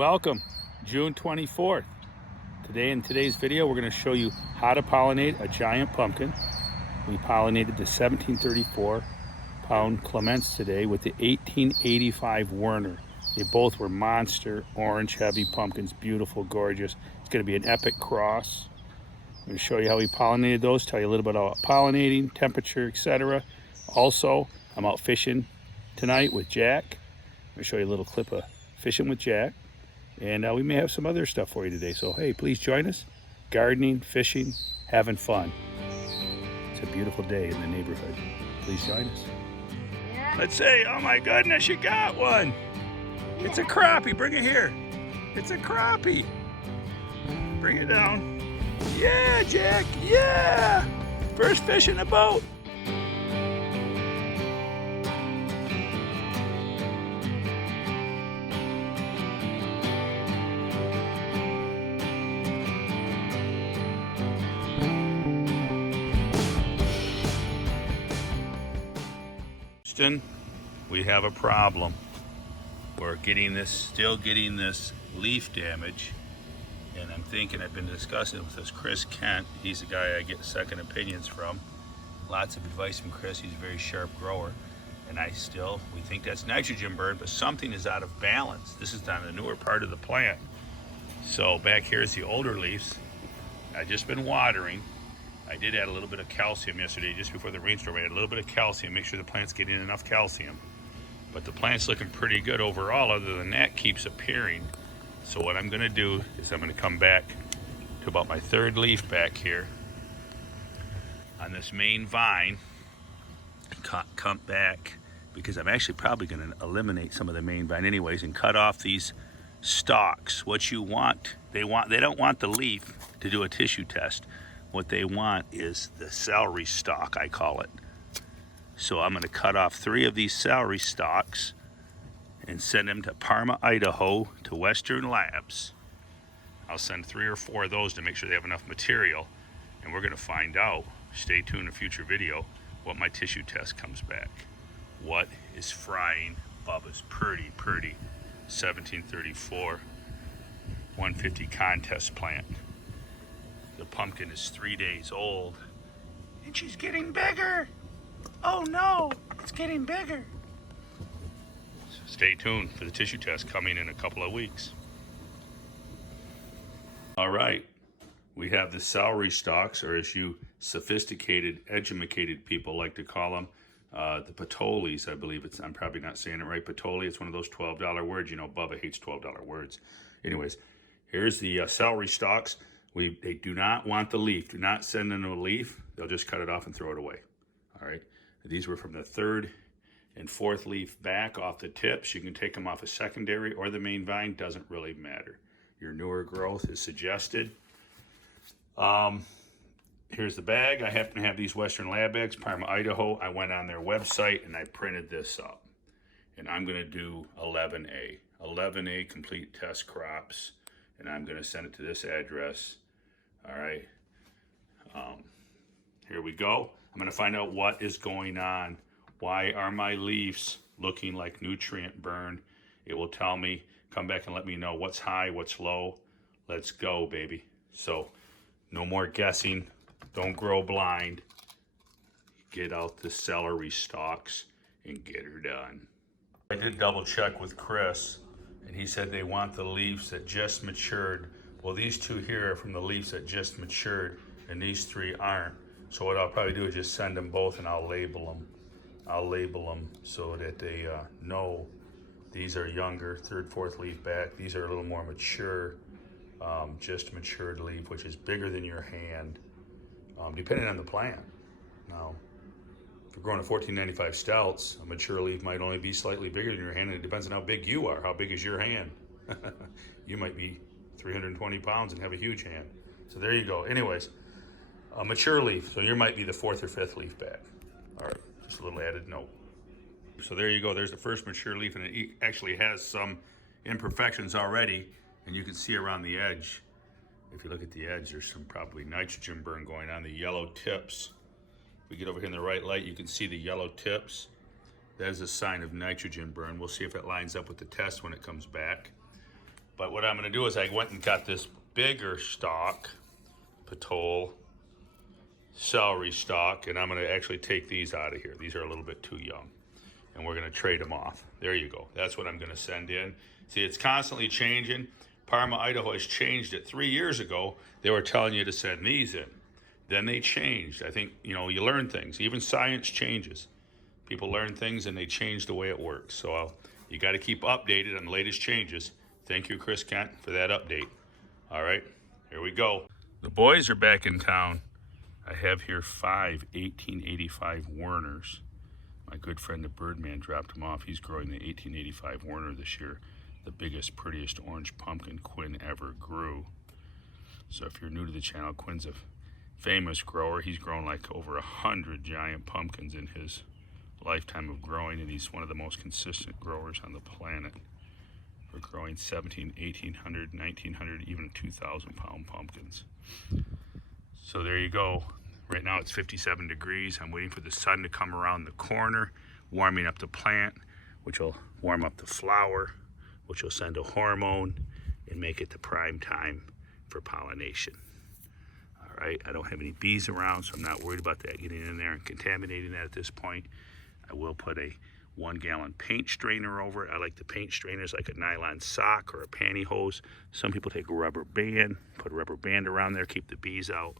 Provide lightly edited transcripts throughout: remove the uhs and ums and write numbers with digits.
Welcome, June 24th. Today in today's video, we're going to show you how to pollinate a giant pumpkin. We pollinated the 1734 pound Clements today with the 1885 Werner. They both were monster orange heavy pumpkins, beautiful, gorgeous. It's going to be an epic cross. I'm going to show you how we pollinated those, tell you a little bit about pollinating, temperature, etc. Also, I'm out fishing tonight with Jack. I'm going to show you a little clip of fishing with Jack. And we may have some other stuff for you today. So, hey, please join us. Gardening, fishing, having fun. It's a beautiful day in the neighborhood. Please join us. Let's say, oh my goodness, you got one. It's a crappie. Bring it here. It's a crappie. Bring it down. Yeah, Jack. Yeah. First fish in the boat. We have a problem. We're still getting this leaf damage, and I'm thinking, I've been discussing it with this Chris Kent. He's the guy I get second opinions from. Lots of advice from Chris. He's a very sharp grower, and we think that's nitrogen burn, but something is out of balance. This is on the newer part of the plant. So back here is the older leaves. I've just been watering. I did add a little bit of calcium yesterday, just before the rainstorm. I had a little bit of calcium, make sure the plant's getting enough calcium. But the plant's looking pretty good overall, other than that keeps appearing. So what I'm gonna do is I'm gonna come back to about my third leaf back here on this main vine, come back, because I'm actually probably gonna eliminate some of the main vine anyways and cut off these stalks. What you want, they don't want the leaf to do a tissue test. What they want is the celery stalk, I call it. So I'm gonna cut off 3 of these celery stalks and send them to Parma, Idaho, to Western Labs. I'll send 3 or 4 of those to make sure they have enough material, and we're gonna find out, stay tuned in a future video, what my tissue test comes back. What is frying Bubba's pretty 1734 150 contest plant. The pumpkin is 3 days old, and she's getting bigger. Oh no, it's getting bigger. So stay tuned for the tissue test coming in a couple of weeks. All right, we have the celery stalks, or as you sophisticated, educated people like to call them, the patolis, I believe I'm probably not saying it right, patoli, it's one of those $12 words. You know, Bubba hates $12 words. Anyways, here's the celery stalks. They do not want the leaf. Do not send them a leaf. They'll just cut it off and throw it away. All right. These were from the 3rd and 4th leaf back off the tips. You can take them off a secondary or the main vine. Doesn't really matter. Your newer growth is suggested. Here's the bag. I happen to have these Western Lab bags, Parma, Idaho. I went on their website and I printed this up. And I'm going to do 11A. 11A complete test crops. And I'm going to send it to this address. All right, here we go. I'm going to find out what is going on. Why are my leaves looking like nutrient burn? It will tell me, come back and let me know what's high, what's low. Let's go, baby. So no more guessing. Don't grow blind. Get out the celery stalks and get her done. I did double check with Chris, and he said they want the leaves that just matured. Well, these 2 here are from the leaves that just matured, and these 3 aren't. So what I'll probably do is just send them both, and I'll label them. I'll label them so that they know these are younger, 3rd, 4th leaf back. These are a little more mature, just matured leaf, which is bigger than your hand, depending on the plant. Now, if you're growing a 1495 stouts, a mature leaf might only be slightly bigger than your hand, and it depends on how big you are. How big is your hand? You might be 320 pounds and have a huge hand. So there you go. Anyways, a mature leaf, so you might be the 4th or 5th leaf back. All right, just a little added note. So there you go. There's the first mature leaf, and it actually has some imperfections already, and you can see around the edge. If you look at the edge, there's some probably nitrogen burn going on, the yellow tips. If we get over here in the right light, you can see the yellow tips. That is a sign of nitrogen burn. We'll see if it lines up with the test when it comes back. But what I'm going to do is I went and got this bigger stalk, patol, celery stalk, and I'm going to actually take these out of here. These are a little bit too young, and we're going to trade them off. There you go. That's what I'm going to send in. See, it's constantly changing. Parma, Idaho has changed it. 3 years ago, they were telling you to send these in. Then they changed. I think, you know, you learn things. Even science changes. People learn things and they change the way it works. So you got to keep updated on the latest changes. Thank you, Chris Kent, for that update. All right, here we go. The boys are back in town. I have here 5 1885 Werners. My good friend the Birdman dropped them off. He's growing the 1885 Werner this year. The biggest, prettiest orange pumpkin Quinn ever grew. So if you're new to the channel, Quinn's a famous grower. He's grown like over 100 giant pumpkins in his lifetime of growing, and he's one of the most consistent growers on the planet. We're growing 17, 1800, 1900, even 2,000 pound pumpkins. So there you go. Right now it's 57 degrees. I'm waiting for the sun to come around the corner, warming up the plant, which will warm up the flower, which will send a hormone and make it the prime time for pollination. All right, I don't have any bees around, so I'm not worried about that getting in there and contaminating that at this point. I will put a 1 gallon paint strainer over it. I like the paint strainers like a nylon sock or a pantyhose. Some people take a rubber band, put a rubber band around there, keep the bees out.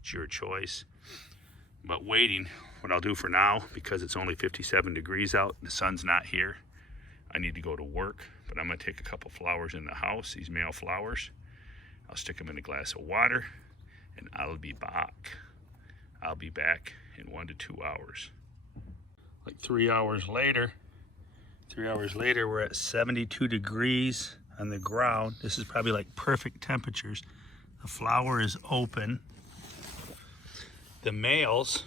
It's your choice. But waiting, what I'll do for now, because it's only 57 degrees out, the sun's not here, I need to go to work. But I'm gonna take a couple flowers in the house, these male flowers. I'll stick them in a glass of water, and I'll be back. I'll be back in 1 to 2 hours. Like 3 hours later, we're at 72 degrees on the ground. This is probably like perfect temperatures. The flower is open. The males,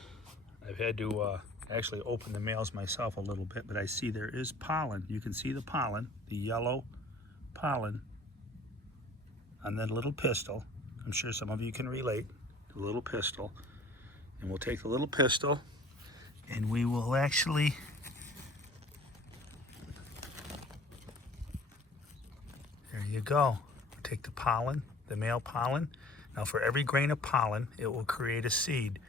I've had to actually open the males myself a little bit, but I see there is pollen. You can see the pollen, the yellow pollen on that little pistil. I'm sure some of you can relate, the little pistil. And we'll take the little pistil and we will actually there you go. Take the pollen, the male pollen. Now for every grain of pollen, it will create a seed.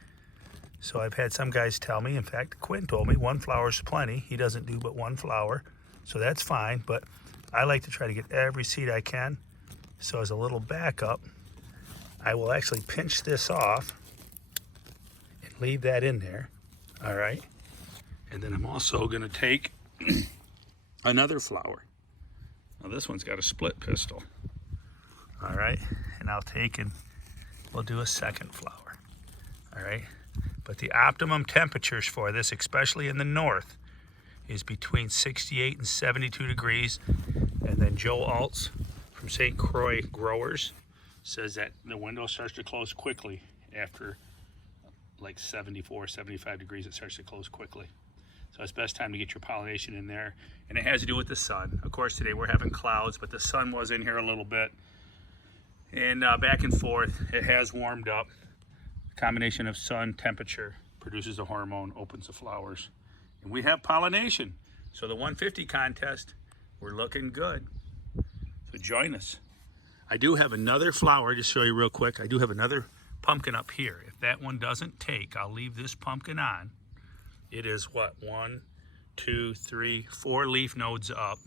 So I've had some guys tell me, in fact, Quinn told me 1 flower is plenty. He doesn't do but 1 flower, so that's fine. But I like to try to get every seed I can. So as a little backup, I will actually pinch this off and leave that in there, all right? And then I'm also gonna take another flower. Now this one's got a split pistil, all right? And I'll take and we'll do a second flower, all right? But the optimum temperatures for this, especially in the north, is between 68 and 72 degrees. And then Joe Altz from St. Croix Growers says that the window starts to close quickly after like 74, 75 degrees, it starts to close quickly. So it's best time to get your pollination in there. And it has to do with the sun. Of course, today we're having clouds, but the sun was in here a little bit. And back and forth, it has warmed up. The combination of sun, temperature, produces a hormone, opens the flowers. And we have pollination. So the 150 contest, we're looking good. So join us. I do have another flower, just show you real quick. I do have another pumpkin up here. If that one doesn't take, I'll leave this pumpkin on. It is what, 1, 2, 3, 4 leaf nodes up.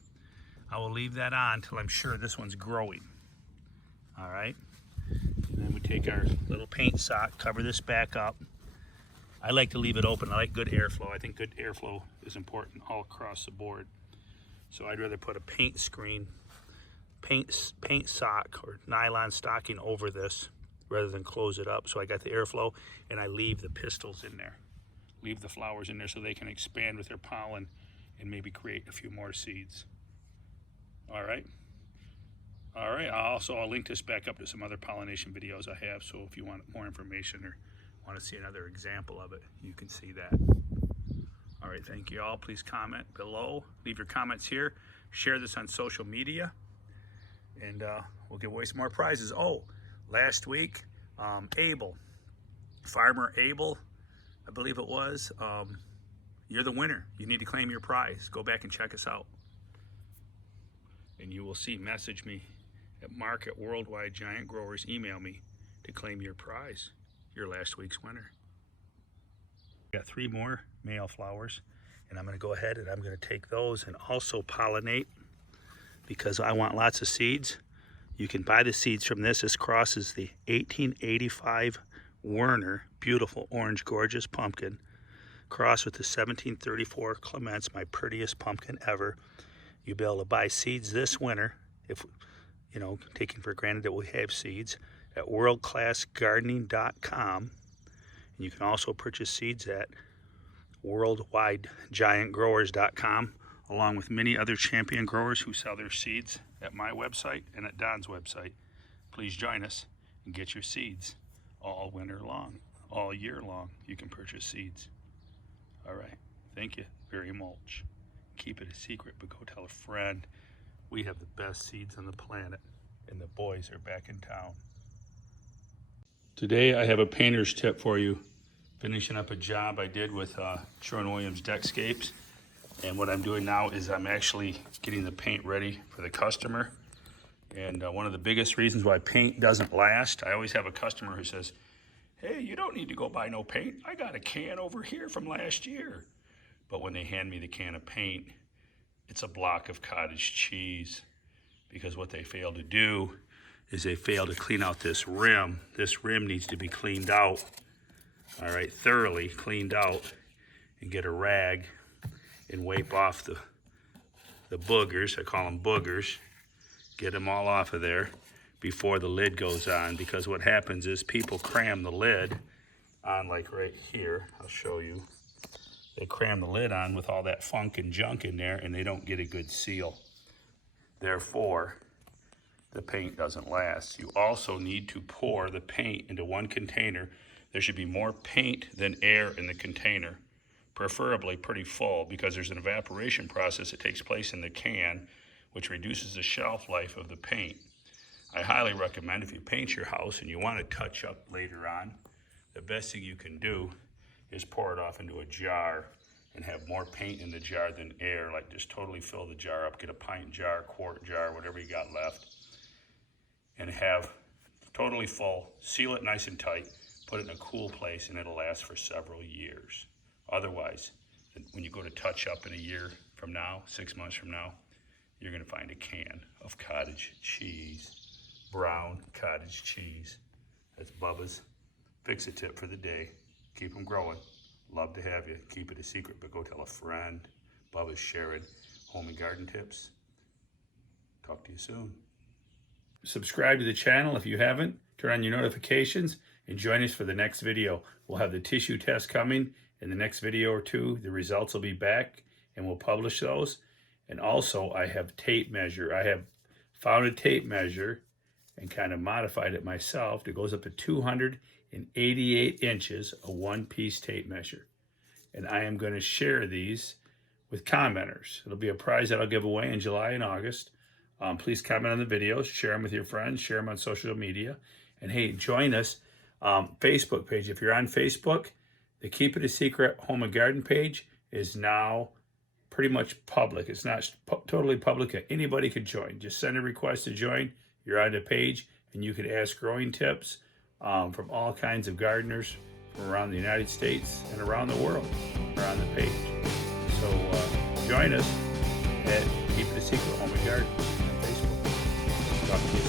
I will leave that on until I'm sure this one's growing. All right. And then we take our little paint sock, cover this back up. I like to leave it open. I like good airflow. I think good airflow is important all across the board. So I'd rather put a paint screen, paint sock or nylon stocking over this rather than close it up. So I got the airflow and I leave the pistils in there. Leave the flowers in there so they can expand with their pollen and maybe create a few more seeds. All right. All right, I'll link this back up to some other pollination videos I have, so if you want more information or want to see another example of it, you can see that. All right, thank you all. Please comment below. Leave your comments here. Share this on social media, and we'll give away some more prizes. Oh, last week, Abel, Farmer Abel, I believe it was, you're the winner. You need to claim your prize. Go back and check us out. And you will see, message me at mark@worldwidegiantgrowers. Email me to claim your prize, your last week's winner. Got 3 more male flowers, and I'm going to go ahead and I'm going to take those and also pollinate because I want lots of seeds. You can buy the seeds from this. This crosses the 1885 Werner, beautiful orange, gorgeous pumpkin, crossed with the 1734 Clements, my prettiest pumpkin ever. You'll be able to buy seeds this winter, if you know, taking for granted that we have seeds, at worldclassgardening.com. And you can also purchase seeds at worldwidegiantgrowers.com, along with many other champion growers who sell their seeds at my website and at Don's website. Please join us and get your seeds all winter long, all year long. You can purchase seeds. All right, thank you very much. Keep it a secret, but go tell a friend. We have the best seeds on the planet, and the boys are back in town. Today I have a painter's tip for you. Finishing up a job I did with Sherwin-Williams Deckscapes. And what I'm doing now is I'm actually getting the paint ready for the customer. And one of the biggest reasons why paint doesn't last, I always have a customer who says, hey, you don't need to go buy no paint. I got a can over here from last year. But when they hand me the can of paint, it's a block of cottage cheese, because what they fail to do is they fail to clean out this rim. This rim needs to be cleaned out, all right, thoroughly cleaned out, and get a rag and wipe off the boogers. I call them boogers. Get them all off of there before the lid goes on, because what happens is people cram the lid on, like right here. I'll show you. They cram the lid on with all that funk and junk in there, and they don't get a good seal. Therefore, the paint doesn't last. You also need to pour the paint into one container. There should be more paint than air in the container, preferably pretty full, because there's an evaporation process that takes place in the can, which reduces the shelf life of the paint. I highly recommend, if you paint your house and you want to touch up later on, the best thing you can do is pour it off into a jar and have more paint in the jar than air. Like, just totally fill the jar up, get a pint jar, quart jar, whatever you got left, and have totally full, seal it nice and tight, put it in a cool place, and it'll last for several years. Otherwise, when you go to touch up in a year from now, 6 months from now, you're gonna find a can of cottage cheese, brown cottage cheese. That's Bubba's Fix-It tip for the day. Keep them growing. Love to have you. Keep it a secret, but go tell a friend. Bubba's sharing home and garden tips. Talk to you soon. Subscribe to the channel if you haven't. Turn on your notifications and join us for the next video. We'll have the tissue test coming in the next video or two. The results will be back and we'll publish those. And also, I have tape measure. I have found a tape measure and kind of modified it myself. It goes up to 288 inches, a one-piece tape measure. And I am going to share these with commenters. It'll be a prize that I'll give away in July and August. Please comment on the videos, share them with your friends, share them on social media. And hey, join us Facebook page. If you're on Facebook, the Keep It a Secret Home and Garden page is now pretty much public. It's not totally public. Anybody could join. Just send a request to join. You're on the page, and you can ask growing tips from all kinds of gardeners from around the United States and around the world are on the page. So join us at Keep It a Secret Home and Garden on Facebook. Talk to you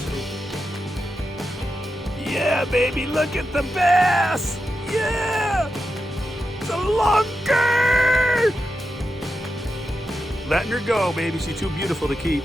soon. Yeah, baby, look at the bass! Yeah! It's a lunker! Letting her go, baby. She's too beautiful to keep.